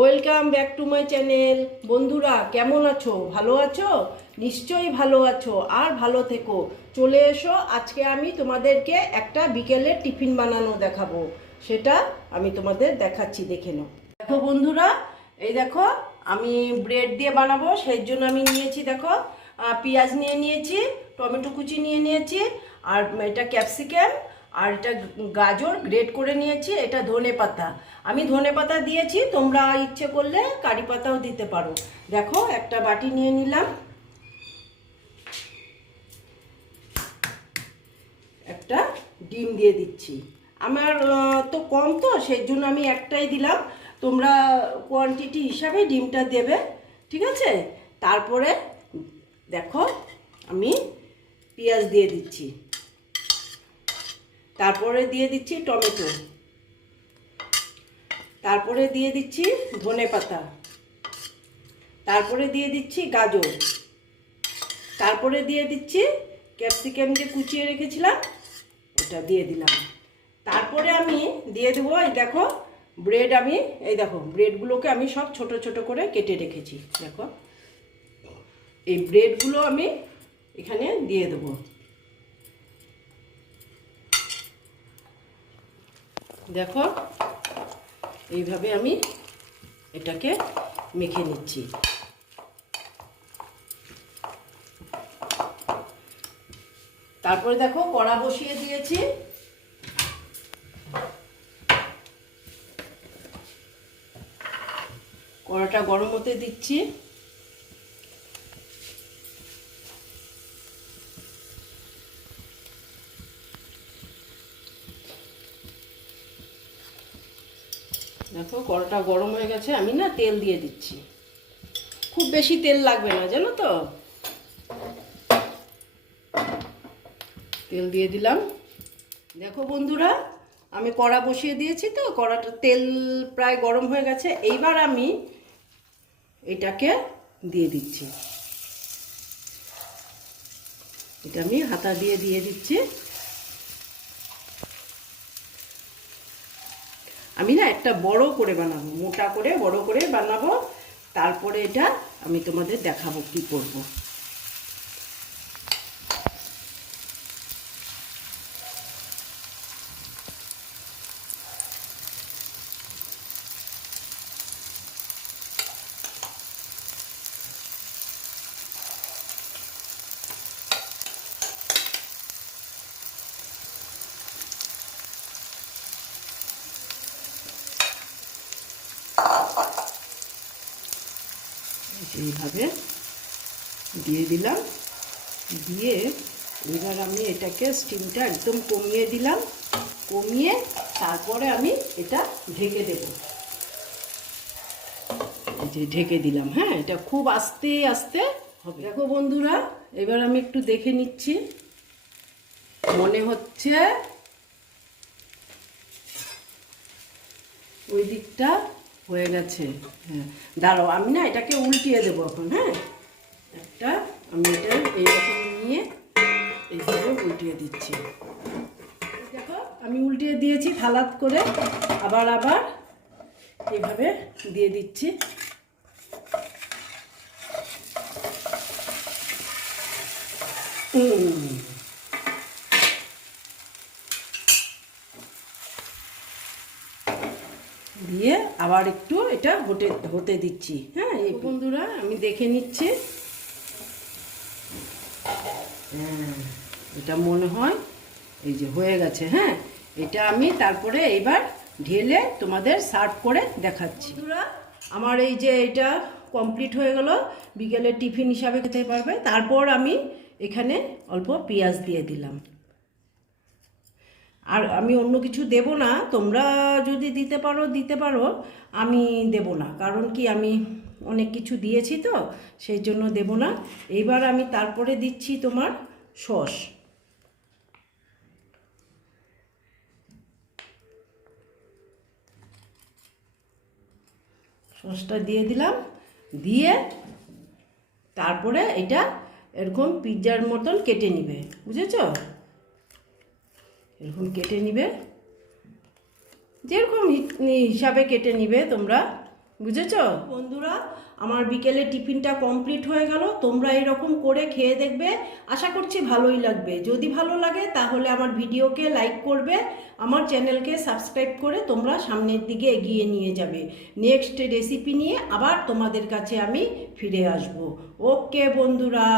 Welcome back to my channel বন্ধুরা, কেমন আছো? ভালো আছো? নিশ্চয়ই ভালো আছো। আর ভালো থেকো। চলে এসো, আজকে আমি তোমাদেরকে একটা বিকেলের টিফিন বানানো দেখাবো। সেটা আমি তোমাদের দেখাচ্ছি, দেখে নাও। দেখো বন্ধুরা, এই দেখো, আমি ব্রেড দিয়ে বানাবো, সেই জন্য আমি নিয়েছি, দেখো পেঁয়াজ নিয়ে নিয়েছি, টমেটো কুচি নিয়ে নিয়েছি, আর এটা ক্যাপসিকাম আর এটা গাজর গ্রেট করে নিয়েছি, এটা ধনে পাতা। আমি ধনে পাতা দিয়েছি, তোমরা ইচ্ছে করলে কারি পাতাও দিতে পারো। দেখো, একটা বাটি নিয়ে নিলাম। একটা ডিম দিয়ে দিচ্ছি। আমার তো কম তো, সেই জন্য আমি একটাই দিলাম। তোমরা কোয়ান্টিটি হিসাবে ডিমটা দেবে, ঠিক আছে? তারপরে দেখো, আমি পেঁয়াজ দিয়ে দিচ্ছি। তারপরে দিয়ে দিচ্ছি টমেটো। তারপরে দিয়ে দিচ্ছি ধনে পাতা। তারপরে দিয়ে দিচ্ছি গাজর। তারপরে দিয়ে দিচ্ছি ক্যাপসিকাম যে কুচিয়ে রেখেছিলাম, ওটা দিয়ে দিলাম। তারপরে আমি দিয়ে দেবো, এই দেখো, ব্রেড আমি, এই দেখো, ব্রেডগুলোকে আমি সব ছোট ছোট করে কেটে রেখেছি, দেখো। এই ব্রেডগুলো আমি এখানে দিয়ে দেবো। দেখো, এইভাবে আমি এটাকে মেখে নিচ্ছি। তারপরে দেখো, কড়া বসিয়ে দিয়েছি। কড়াটা গরম হতে দিচ্ছি। দেখো কড়াটা গরম হয়ে গেছে, আমি না তেল দিয়ে দিচ্ছি। খুব বেশি তেল লাগবে না, জানো তো? তেল দিয়ে দিলাম। দেখো বন্ধুরা, আমি কড়া বসিয়ে দিয়েছি তো, কড়াটা তেল প্রায় গরম হয়ে গেছে, এইবার আমি এটাকে দিয়ে দিচ্ছি। এটা আমি হাতা দিয়ে দিয়ে দিচ্ছি। আমি না একটা বড় করে বানাবো, মোটা করে, বড় করে বানাবো। তারপরে এটা আমি তোমাদের দেখাবো কি করব। এইভাবে দিয়ে দিলাম। দিয়ে এবার আমি এটাকে স্টিমটা একদম কমিয়ে দিলাম। কমিয়ে তারপরে আমি এটা ঢেকে দেব। যে ঢেকে দিলাম হ্যাঁ? এটা খুব আস্তে আস্তে হবে। দেখো বন্ধুরা, এবার আমি একটু দেখে নিচ্ছি। মনে হচ্ছে ওই দিকটা হয়ে গেছে। হ্যাঁ। দাঁড়াও, আমি না এটাকে উল্টিয়ে দেবো এখন হ্যাঁ? একটা, আমি এটা এইরকম নিয়ে এইভাবে উল্টিয়ে দিচ্ছি। দেখো, আমি উল্টিয়ে দিয়েছি থালাত করে, আবার আবার এইভাবে দিয়ে দিচ্ছি। হুম দিয়ে আবার একটু এটা হতে হতে দিচ্ছি হ্যাঁ এই বন্ধুরা, আমি দেখে নিচ্ছি। হ্যাঁ এটা মনে হয় এই যে হয়ে গেছে হ্যাঁ এটা আমি তারপরে এবার ঢেলে তোমাদের সার্ভ করে দেখাচ্ছি। বন্ধুরা, আমার এই যে এটা কমপ্লিট হয়ে গেল বিকেলের টিফিন হিসাবে খেতে পারবে, তারপর আমি এখানে অল্প পেঁয়াজ দিয়ে দিলাম। আর আমি অন্য কিছু দেব না, তোমরা যদি দিতে পারো দিতে পারো, আমি দেব না। কারণ কি, আমি অনেক কিছু দিয়েছি তো, সেই জন্য দেব না। এইবার আমি তারপরে দিচ্ছি তোমার সস। সসটা দিয়ে দিলাম, দিয়ে তারপরে এটা এরকম পিৎজার মতন কেটে নিবে, বুঝেছ? এরকম কেটে নিবে। যেরকম হিসাবে কেটে নিবে তোমরা, বুঝেছ? বন্ধুরা, আমার বিকেলে টিফিনটা কমপ্লিট হয়ে গেল, তোমরা এরকম করে খেয়ে দেখবে, আশা করছি ভালোই লাগবে। যদি ভালো লাগে, তাহলে আমার ভিডিওকে লাইক করবে, আমার চ্যানেলকে সাবস্ক্রাইব করে তোমরা সামনের দিকে এগিয়ে নিয়ে যাবে। নেক্সট রেসিপি নিয়ে আবার তোমাদের কাছে আমি ফিরে আসব। ওকে, বন্ধুরা!